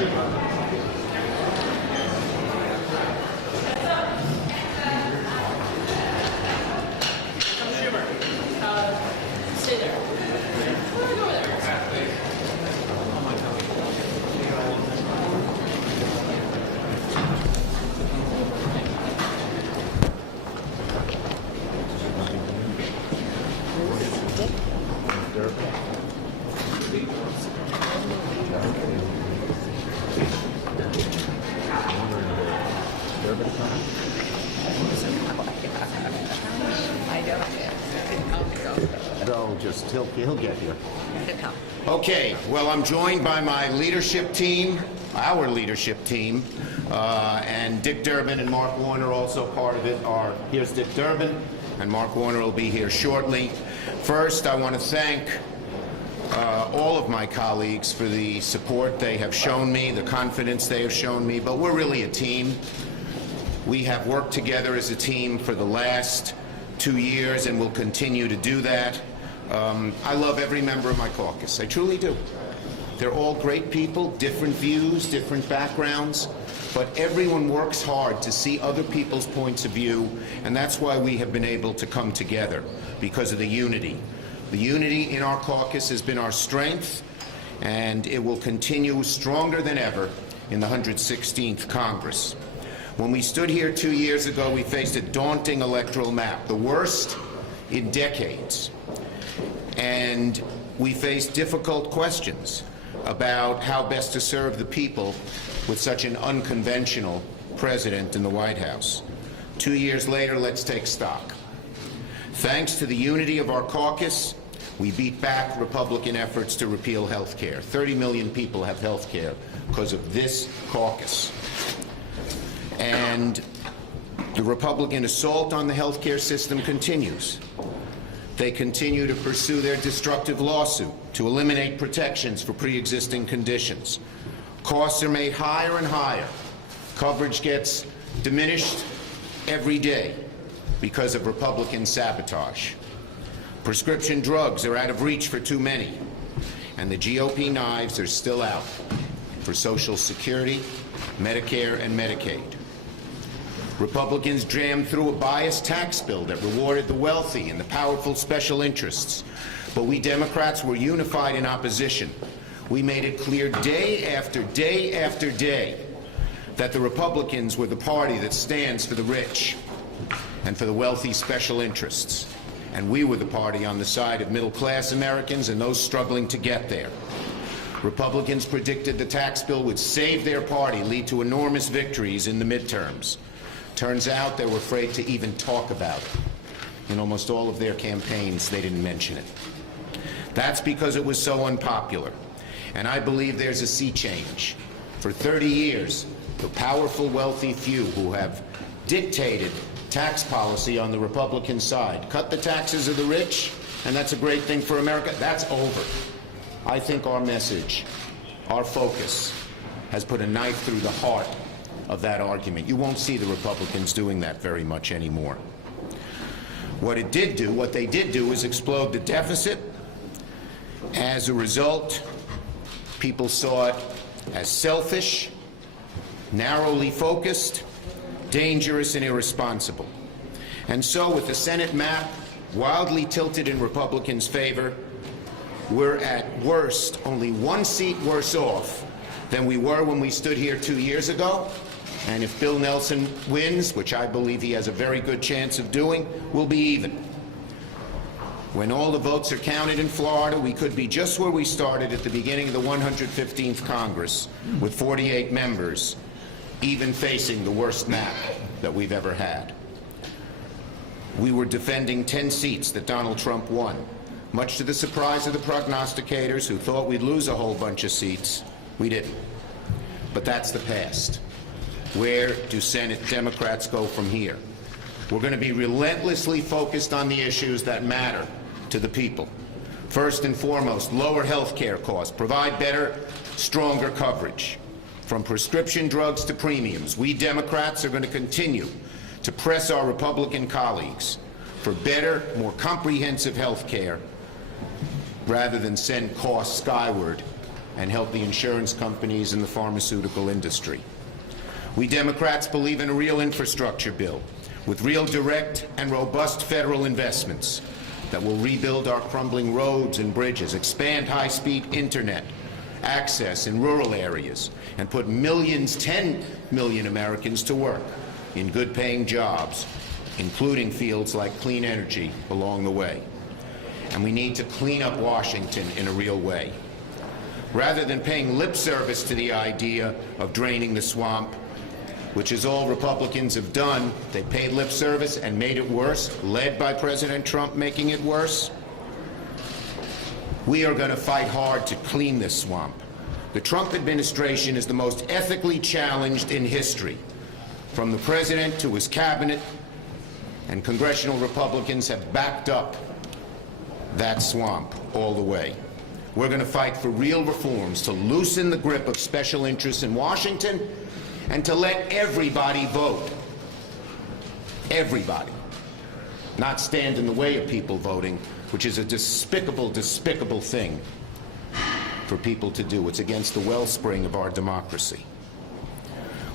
Stay there. Go over there. He'll get here. Okay, well, I'm joined by my leadership team, our leadership team, and Dick Durbin and Mark Warner, also part of it, are, here's Dick Durbin, and Mark Warner will be here shortly. First, I want to thank all of my colleagues for the support they have shown me, the confidence they have shown me, but we're really a team. We have worked together as a team for the last 2 years and will continue to do that. I love every member of my caucus. I truly do. They're all great people, different views, different backgrounds, but everyone works hard to see other people's points of view, and that's why we have been able to come together, because of the unity. The unity in our caucus has been our strength, and it will continue stronger than ever in the 116th Congress. When we stood here 2 years ago, we faced a daunting electoral map, the worst in decades. And we faced difficult questions about how best to serve the people with such an unconventional president in the White House. 2 years later, let's take stock. Thanks to the unity of our caucus, we beat back Republican efforts to repeal health care. 30 million people have health care because of this caucus. And the Republican assault on the health care system continues. They continue to pursue their destructive lawsuit to eliminate protections for pre-existing conditions. Costs are made higher and higher. Coverage gets diminished every day because of Republican sabotage. Prescription drugs are out of reach for too many, and the GOP knives are still out for Social Security, Medicare, and Medicaid. Republicans jammed through a biased tax bill that rewarded the wealthy and the powerful special interests. But we Democrats were unified in opposition. We made it clear day after day after day that the Republicans were the party that stands for the rich and for the wealthy special interests. And we were the party on the side of middle-class Americans and those struggling to get there. Republicans predicted the tax bill would save their party, lead to enormous victories in the midterms. Turns out they were afraid to even talk about it. In almost all of their campaigns, they didn't mention it. That's because it was so unpopular. And I believe there's a sea change. For 30 years, the powerful, wealthy few who have dictated tax policy on the Republican side, cut the taxes of the rich, and that's a great thing for America, that's over. I think our message, our focus, has put a knife through the heart of that argument. You won't see the Republicans doing that very much anymore. What they did do is explode the deficit. As a result, people saw it as selfish, narrowly focused, dangerous, and irresponsible. And so, with the Senate map wildly tilted in Republicans' favor, we're at worst only one seat worse off than we were when we stood here 2 years ago. And if Bill Nelson wins, which I believe he has a very good chance of doing, we'll be even. When all the votes are counted in Florida, we could be just where we started at the beginning of the 115th Congress, with 48 members, even facing the worst map that we've ever had. We were defending 10 seats that Donald Trump won, much to the surprise of the prognosticators who thought we'd lose a whole bunch of seats. We didn't. But that's the past. Where do Senate Democrats go from here? We're going to be relentlessly focused on the issues that matter to the people. First and foremost, lower health care costs, provide better, stronger coverage. From prescription drugs to premiums, we Democrats are going to continue to press our Republican colleagues for better, more comprehensive health care rather than send costs skyward and help the insurance companies and the pharmaceutical industry. We Democrats believe in a real infrastructure bill with real direct and robust federal investments that will rebuild our crumbling roads and bridges, expand high-speed internet access in rural areas, and put millions, 10 million Americans to work in good-paying jobs, including fields like clean energy along the way. And we need to clean up Washington in a real way. Rather than paying lip service to the idea of draining the swamp, which is all Republicans have done, they paid lip service and made it worse, led by President Trump making it worse. We are going to fight hard to clean this swamp. The Trump administration is the most ethically challenged in history, from the president to his cabinet, and congressional Republicans have backed up that swamp all the way. We're going to fight for real reforms to loosen the grip of special interests in Washington and to let everybody vote. Everybody. Not stand in the way of people voting, which is a despicable, despicable thing for people to do. It's against the wellspring of our democracy.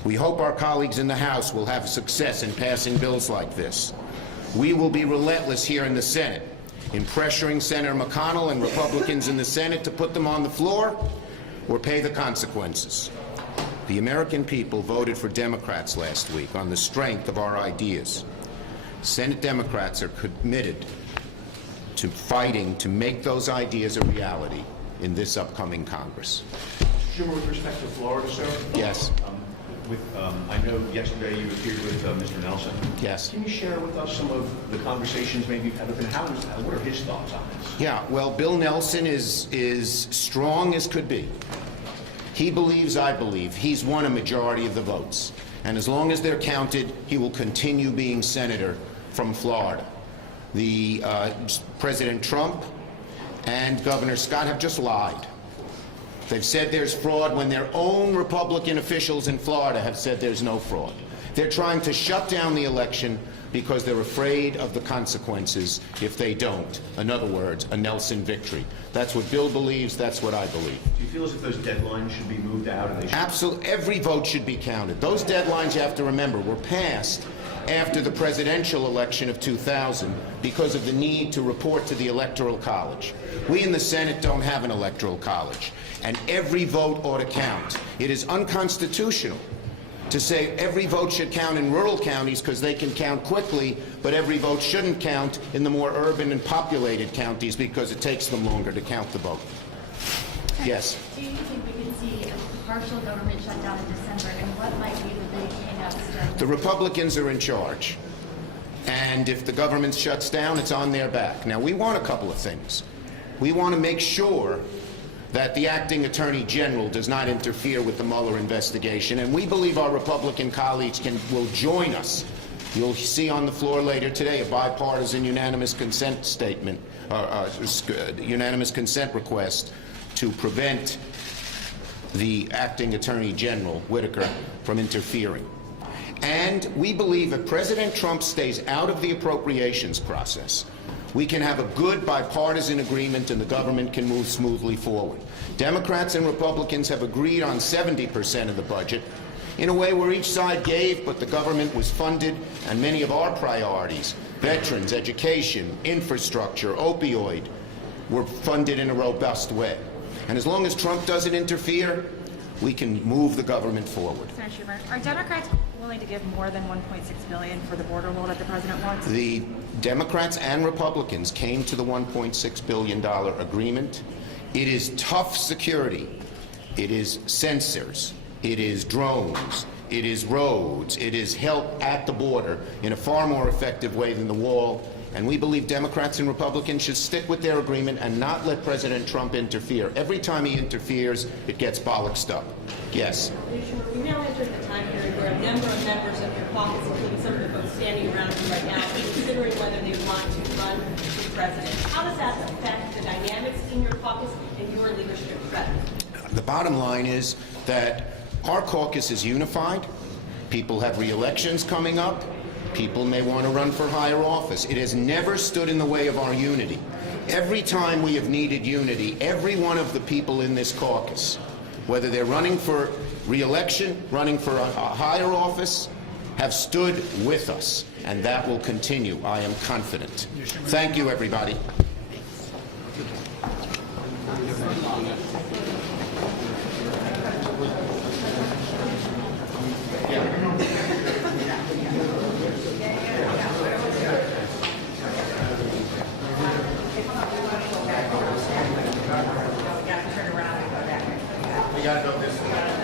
We hope our colleagues in the House will have success in passing bills like this. We will be relentless here in the Senate in pressuring Senator McConnell and Republicans in the Senate to put them on the floor or pay the consequences. The American people voted for Democrats last week on the strength of our ideas. Senate Democrats are committed to fighting to make those ideas a reality in this upcoming Congress. Schumer, with respect to Florida, sir? Yes. I know yesterday you appeared with Mr. Nelson. Yes. Can you share with us some of the conversations maybe you've had with him? What are his thoughts on this? Yeah, well, Bill Nelson is strong as could be. He believes, I believe, he's won a majority of the votes. And as long as they're counted, he will continue being senator from Florida. The President Trump and Governor Scott have just lied. They've said there's fraud when their own Republican officials in Florida have said there's no fraud. They're trying to shut down the election because they're afraid of the consequences if they don't. In other words, a Nelson victory. That's what Bill believes. That's what I believe. Do you feel as if those deadlines should be moved out? And they should... Absolutely. Every vote should be counted. Those deadlines, you have to remember, were passed after the presidential election of 2000 because of the need to report to the Electoral College. We in the Senate don't have an Electoral College, and every vote ought to count. It is unconstitutional to say every vote should count in rural counties because they can count quickly, but every vote shouldn't count in the more urban and populated counties because it takes them longer to count the vote. Yes? Do you think we could see a partial government shutdown in December, and what might be the big hang-ups? The Republicans are in charge, and if the government shuts down, it's on their back. Now, we want a couple of things. We want to make sure that the acting Attorney General does not interfere with the Mueller investigation, and we believe our Republican colleagues will join us. You'll see on the floor later today a bipartisan unanimous consent statement, unanimous consent request to prevent the acting Attorney General, Whitaker, from interfering. And we believe if President Trump stays out of the appropriations process, we can have a good bipartisan agreement and the government can move smoothly forward. Democrats and Republicans have agreed on 70% of the budget in a way where each side gave, but the government was funded, and many of our priorities, veterans, education, infrastructure, opioid, were funded in a robust way. And as long as Trump doesn't interfere, we can move the government forward. Senator Schumer, are Democrats willing to give more than $1.6 billion for the border wall that the president wants? The Democrats and Republicans came to the $1.6 billion agreement. It is tough security. It is sensors. It is drones. It is roads. It is help at the border in a far more effective way than the wall. And we believe Democrats and Republicans should stick with their agreement and not let President Trump interfere. Every time he interferes, it gets bollocksed up. Yes? We now enter the time period where a number of members of your caucus, including some of the folks standing around you right now, are considering whether they want to run for president. How does that affect the dynamics in your caucus and your leadership of president? The bottom line is that our caucus is unified. People have re-elections coming up. People may want to run for higher office. It has never stood in the way of our unity. Every time we have needed unity, every one of the people in this caucus, whether they're running for re-election, running for a higher office, have stood with us, and that will continue, I am confident. Thank you, everybody. We got to go this way.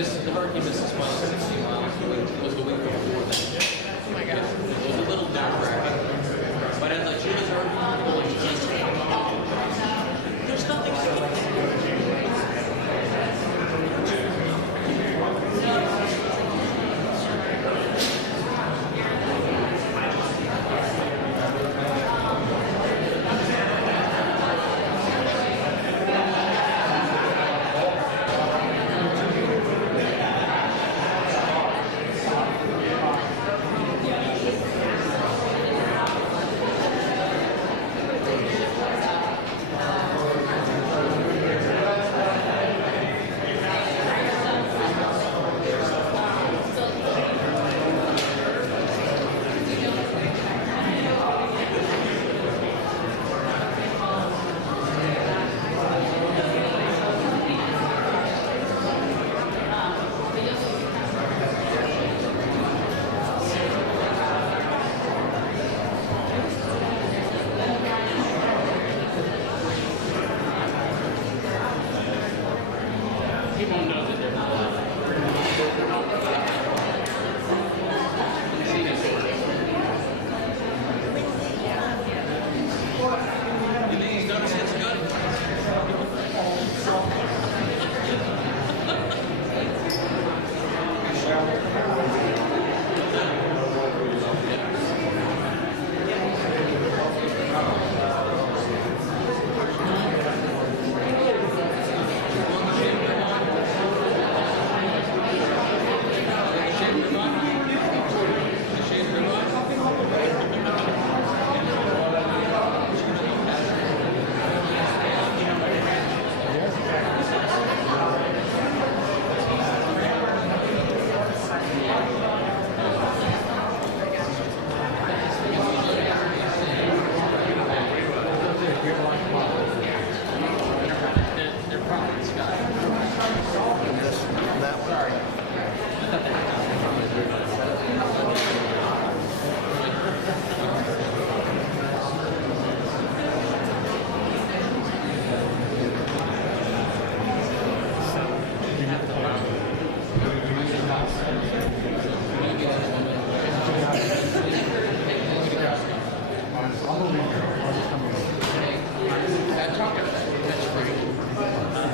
the hurricane missed us by 60 miles. It was the week before that. Oh my God. It was a little nerve-wracking. But as I should have heard, there's nothing to do.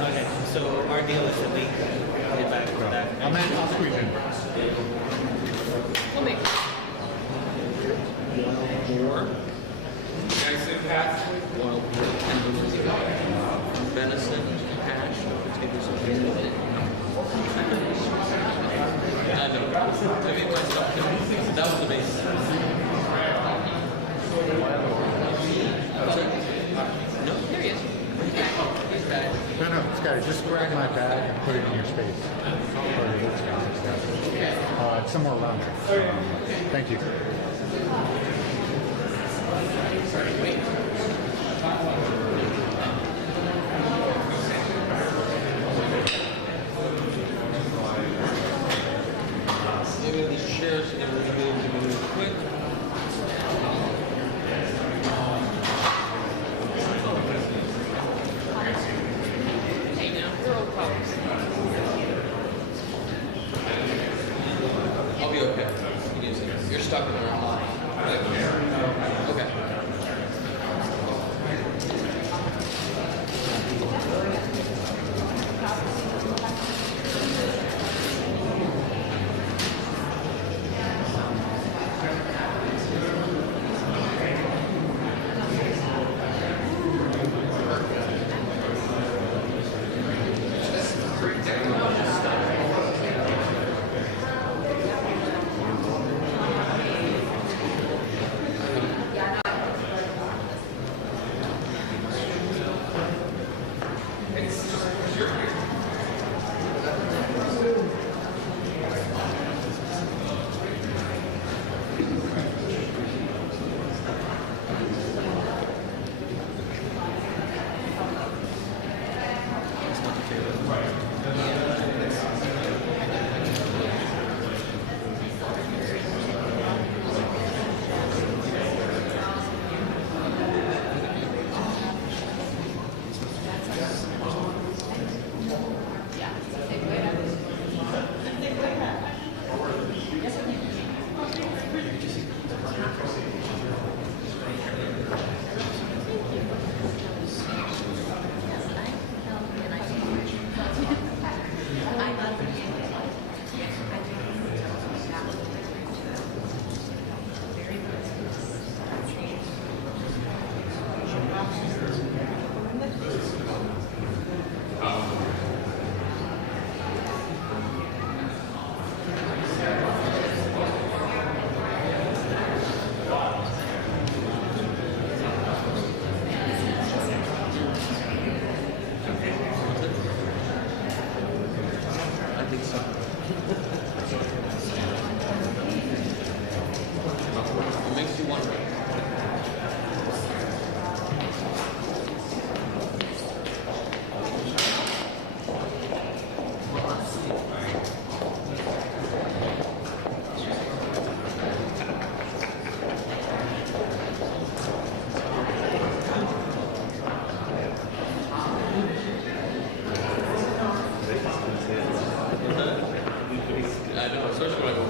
Okay, so our deal is that we get back for that. I'll squeeze in. We'll make it. More. Wild pork, venison, hash, potatoes, and peanut. I know. I made myself too. That was the base. No, here he is. He's back. No, Scotty, just grab my bag and put it in your space. Or your little space. It's somewhere around there. Thank you. Maybe these chairs are going to be really quick. Hey now, we're old problems. I'll be okay. You're stuck in the wrong line. Okay. I know, especially when I go.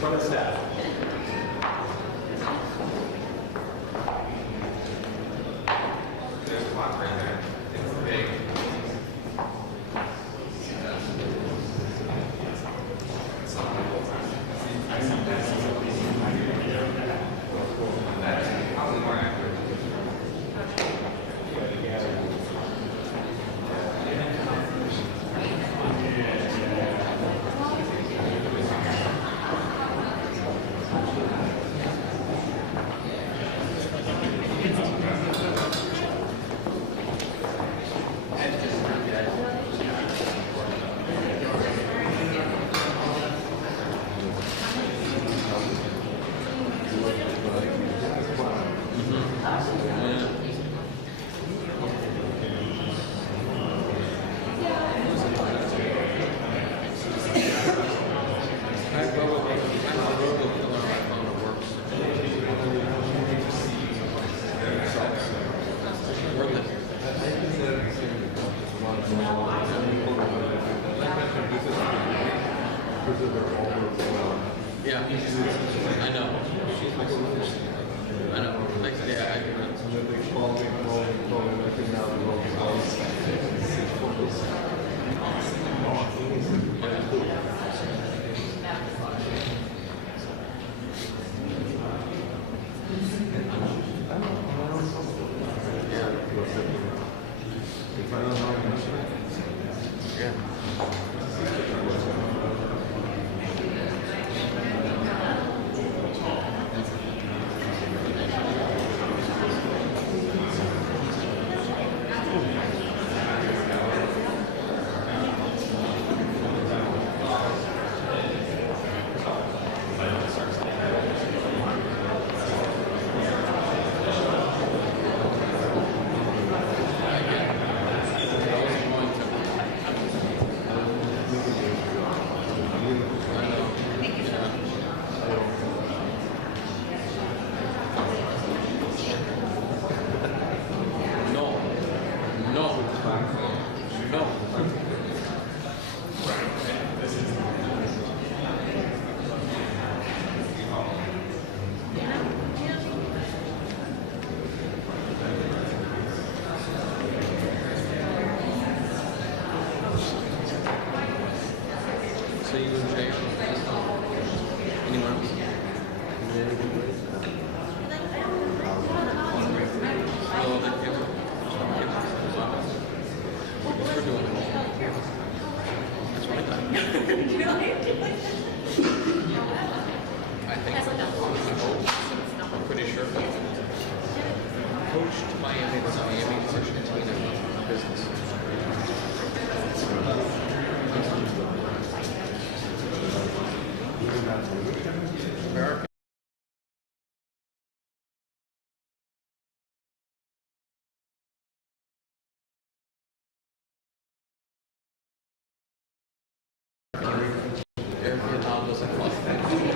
From the staff. Yeah, I know. I know. Like, yeah, I do. Yeah. So you and Jay? Anyone else? Oh, the kids. We're doing it all. That's what I thought. I think. I'm pretty sure. Coached Miami was Miami Argentina business. American. Air Vietnam was points in there.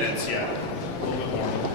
minutes, yeah. A little bit more.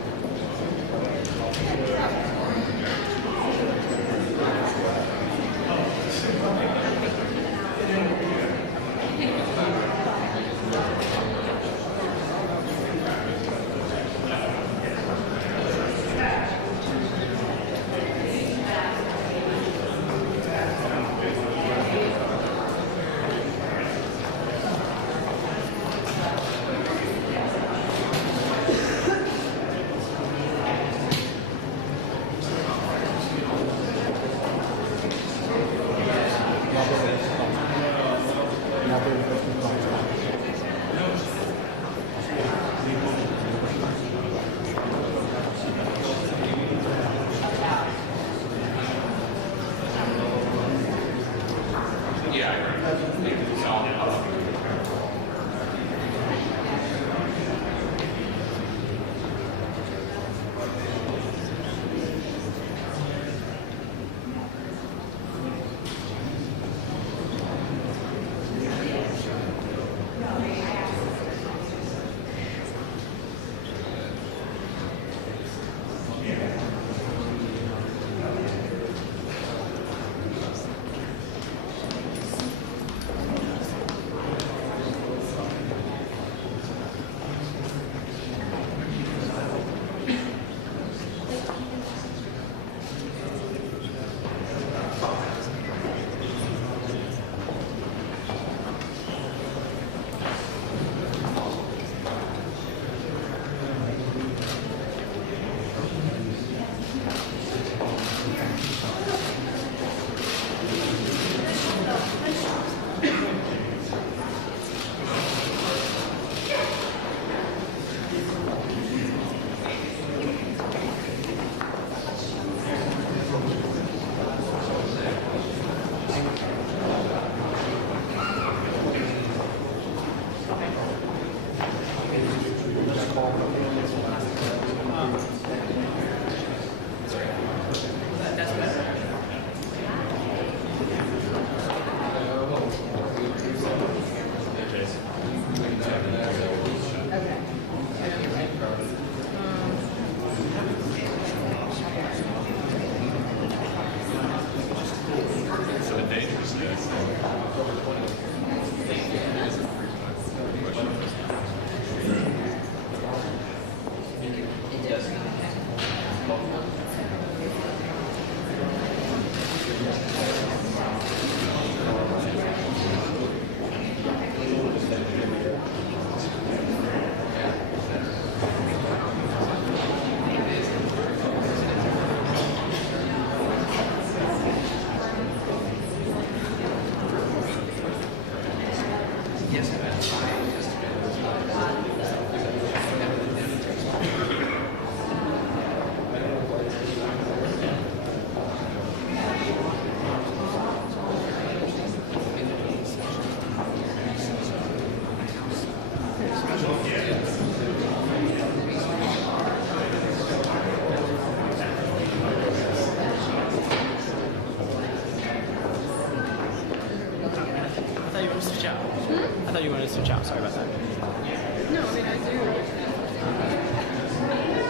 I thought you wanted to switch out. Sorry about that. No, I mean, I do.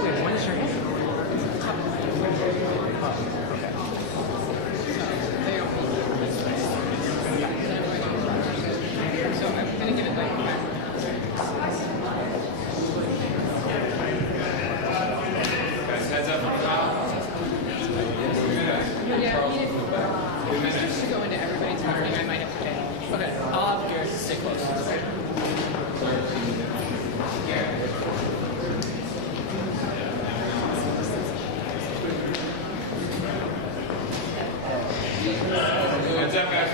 Wait, when is your hand? So I'm going to give it like Guys, heads up on the top. just to go into everybody's marketing, I might have to pay. Okay, I'll have Garrett stay close. Heads up, guys.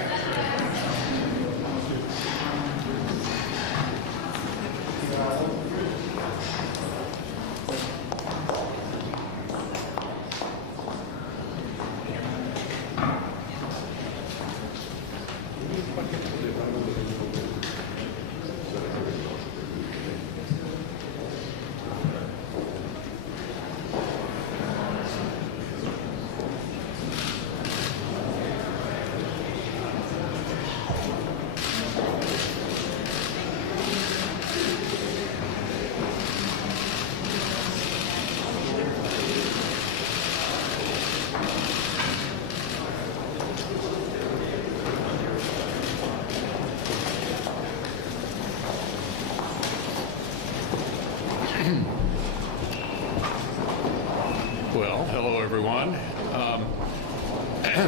Well, hello, everyone.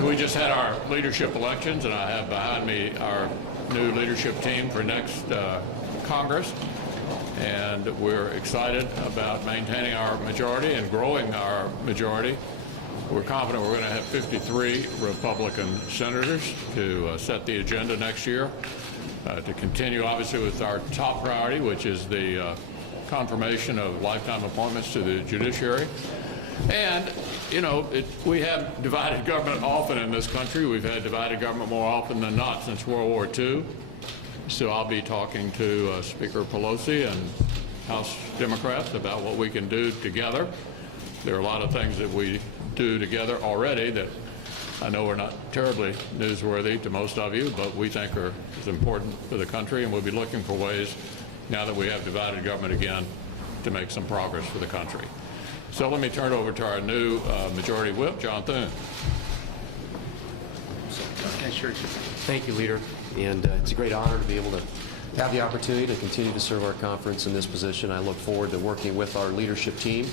We just had our leadership elections, and I have behind me our new leadership team for next Congress. And we're excited about maintaining our majority and growing our majority. We're confident we're going to have 53 Republican senators to set the agenda next year, to continue, obviously, with our top priority, which is the confirmation of lifetime appointments to the judiciary. And, you know, we have divided government often in this country. We've had divided government more often than not since World War II. So I'll be talking to Speaker Pelosi and House Democrats about what we can do together. There are a lot of things that we do together already that I know are not terribly newsworthy to most of you, but we think are as important for the country, and we'll be looking for ways, now that we have divided government again, to make some progress for the country. So let me turn it over to our new Majority Whip, John Thune. Thank you, Leader. And it's a great honor to be able to have the opportunity to continue to serve our conference in this position. I look forward to working with our leadership team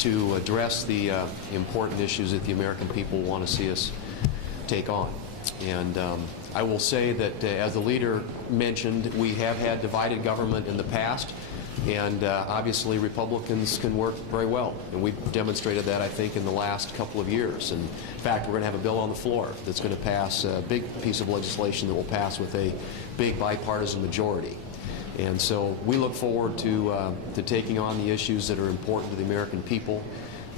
to address the important issues that the American people want to see us take on. And I will say that, as the leader mentioned, we have had divided government in the past, and obviously Republicans can work very well. And we've demonstrated that, I think, in the last couple of years. And in fact, we're going to have a bill on the floor that's going to pass, a big piece of legislation that will pass with a big bipartisan majority. And so we look forward to taking on the issues that are important to the American people,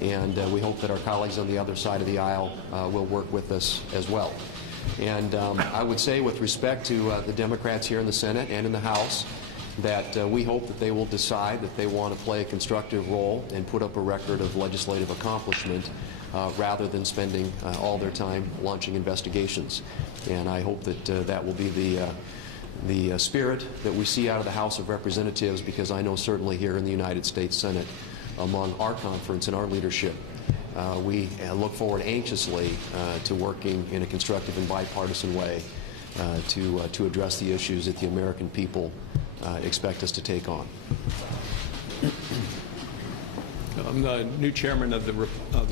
and we hope that our colleagues on the other side of the aisle will work with us as well. And I would say, with respect to the Democrats here in the Senate and in the House, that we hope that they will decide that they want to play a constructive role and put up a record of legislative accomplishment rather than spending all their time launching investigations. And I hope that that will be the spirit that we see out of the House of Representatives, because I know certainly here in the United States Senate, among our conference and our leadership, we look forward anxiously to working in a constructive and bipartisan way to address the issues that the American people expect us to take on. I'm the new chairman of the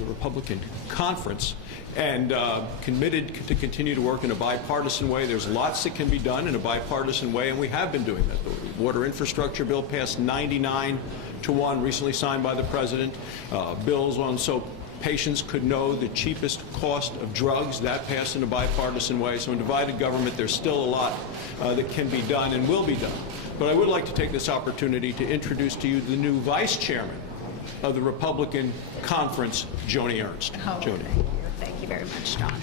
Republican Conference, and committed to continue to work in a bipartisan way. There's lots that can be done in a bipartisan way, and we have been doing that. The water infrastructure bill passed 99-1, recently signed by the president. Bills on so patients could know the cheapest cost of drugs, that passed in a bipartisan way. So in divided government, there's still a lot that can be done and will be done. But I would like to take this opportunity to introduce to you the new vice chairman of the Republican Conference, Joni Ernst. Oh, Joni. Thank you very much, John.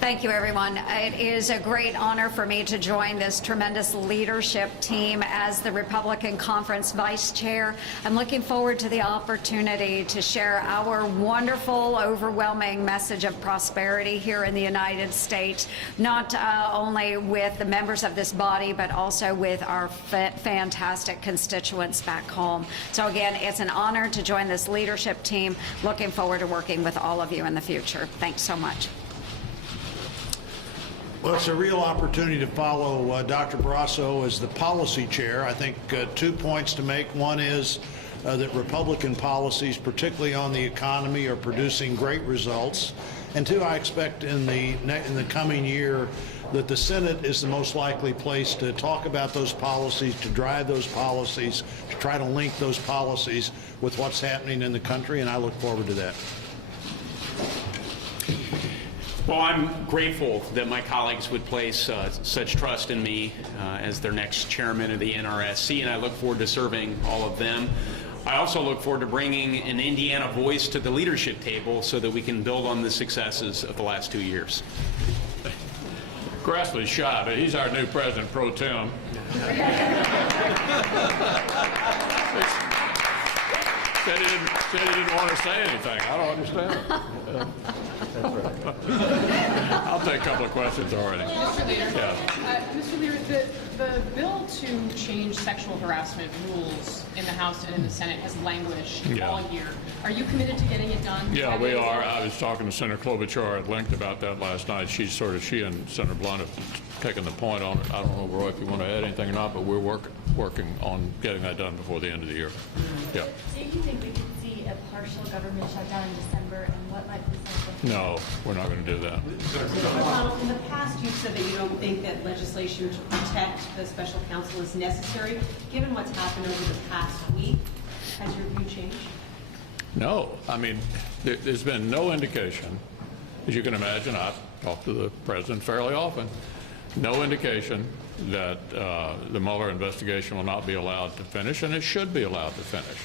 Thank you, everyone. It is a great honor for me to join this tremendous leadership team as the Republican Conference Vice Chair. I'm looking forward to the opportunity to share our wonderful, overwhelming message of prosperity here in the United States, not only with the members of this body, but also with our fantastic constituents back home. So again, it's an honor to join this leadership team. Looking forward to working with all of you in the future. Thanks so much. Well, it's a real opportunity to follow Dr. Barrasso as the policy chair. I think 2 points to make. One is that Republican policies, particularly on the economy, are producing great results. And two, I expect in the coming year that the Senate is the most likely place to talk about those policies, to drive those policies, to try to link those policies with what's happening in the country, and I look forward to that. Well, I'm grateful that my colleagues would place such trust in me as their next chairman of the NRSC, and I look forward to serving all of them. I also look forward to bringing an Indiana voice to the leadership table so that we can build on the successes of the last 2 years. Grassley's shy, but he's our new president pro tem. Said he didn't want to say anything. I don't understand. That's right. I'll take a couple of questions already. Mr. Leader, Yeah. Mr. Leader, the bill to change sexual harassment rules in the House and in the Senate has languished all year. Are you committed to getting it done? Yeah, we are. I was talking to Senator Klobuchar at length about that last night. She and Senator Blunt have taken the point on it. I don't know, Roy, if you want to add anything or not, but we're working on getting that done before the end of the year. Yeah. Do you think we could see a partial government shutdown in December, and what might be something? No, we're not going to do that. McConnell, in the past, you've said that you don't think that legislation to protect the special counsel is necessary. Given what's happened over the past week, has your view changed? No, I mean, there's been no indication, as you can imagine, I talk to the president fairly often, no indication that the Mueller investigation will not be allowed to finish, and it should be allowed to finish.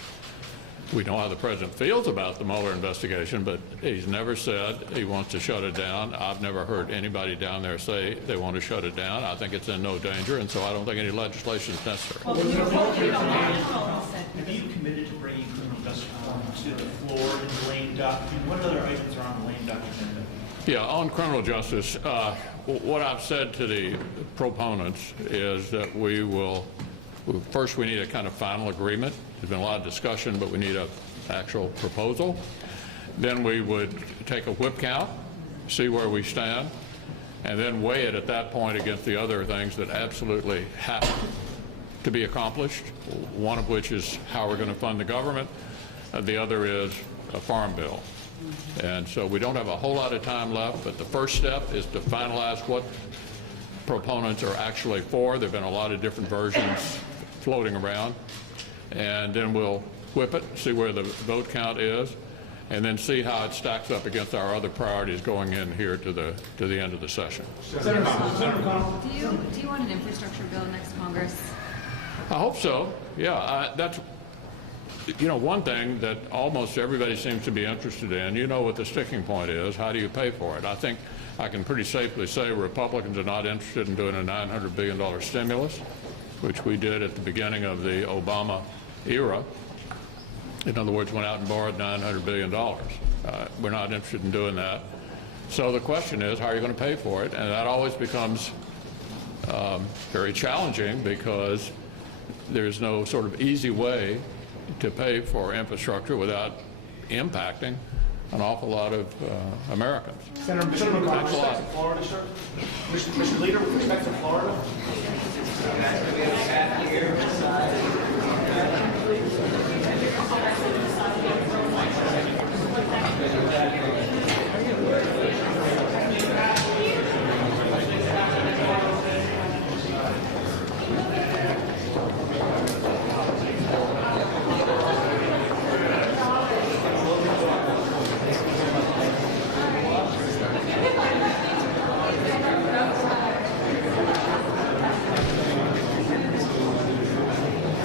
We know how the president feels about the Mueller investigation, but he's never said he wants to shut it down. I've never heard anybody down there say they want to shut it down. I think it's in no danger, and so I don't think any legislation is necessary. Have you committed to bringing criminal justice reform to the floor in the lame duck? And what other items are on the lame duck agenda? Yeah, on criminal justice, what I've said to the proponents is that first we need a kind of final agreement. There's been a lot of discussion, but we need an actual proposal. Then we would take a whip count, see where we stand, and then weigh it at that point against the other things that absolutely have to be accomplished, one of which is how we're going to fund the government. The other is a farm bill. And so we don't have a whole lot of time left, but the first step is to finalize what proponents are actually for. There have been a lot of different versions floating around. And then we'll whip it, see where the vote count is, and then see how it stacks up against our other priorities going in here to the end of the session. Senator McConnell. Do you want an infrastructure bill next Congress? I hope so. Yeah, that's, you know, one thing that almost everybody seems to be interested in. You know what the sticking point is. How do you pay for it? I think I can pretty safely say Republicans are not interested in doing a $900 billion stimulus, which we did at the beginning of the Obama era. In other words, went out and borrowed $900 billion. We're not interested in doing that. So the question is, how are you going to pay for it? And that always becomes very challenging because there's no sort of easy way to pay for infrastructure without impacting an awful lot of Americans. Senator McConnell, with respect to Florida, sir. Mr. Leader, with respect to Florida.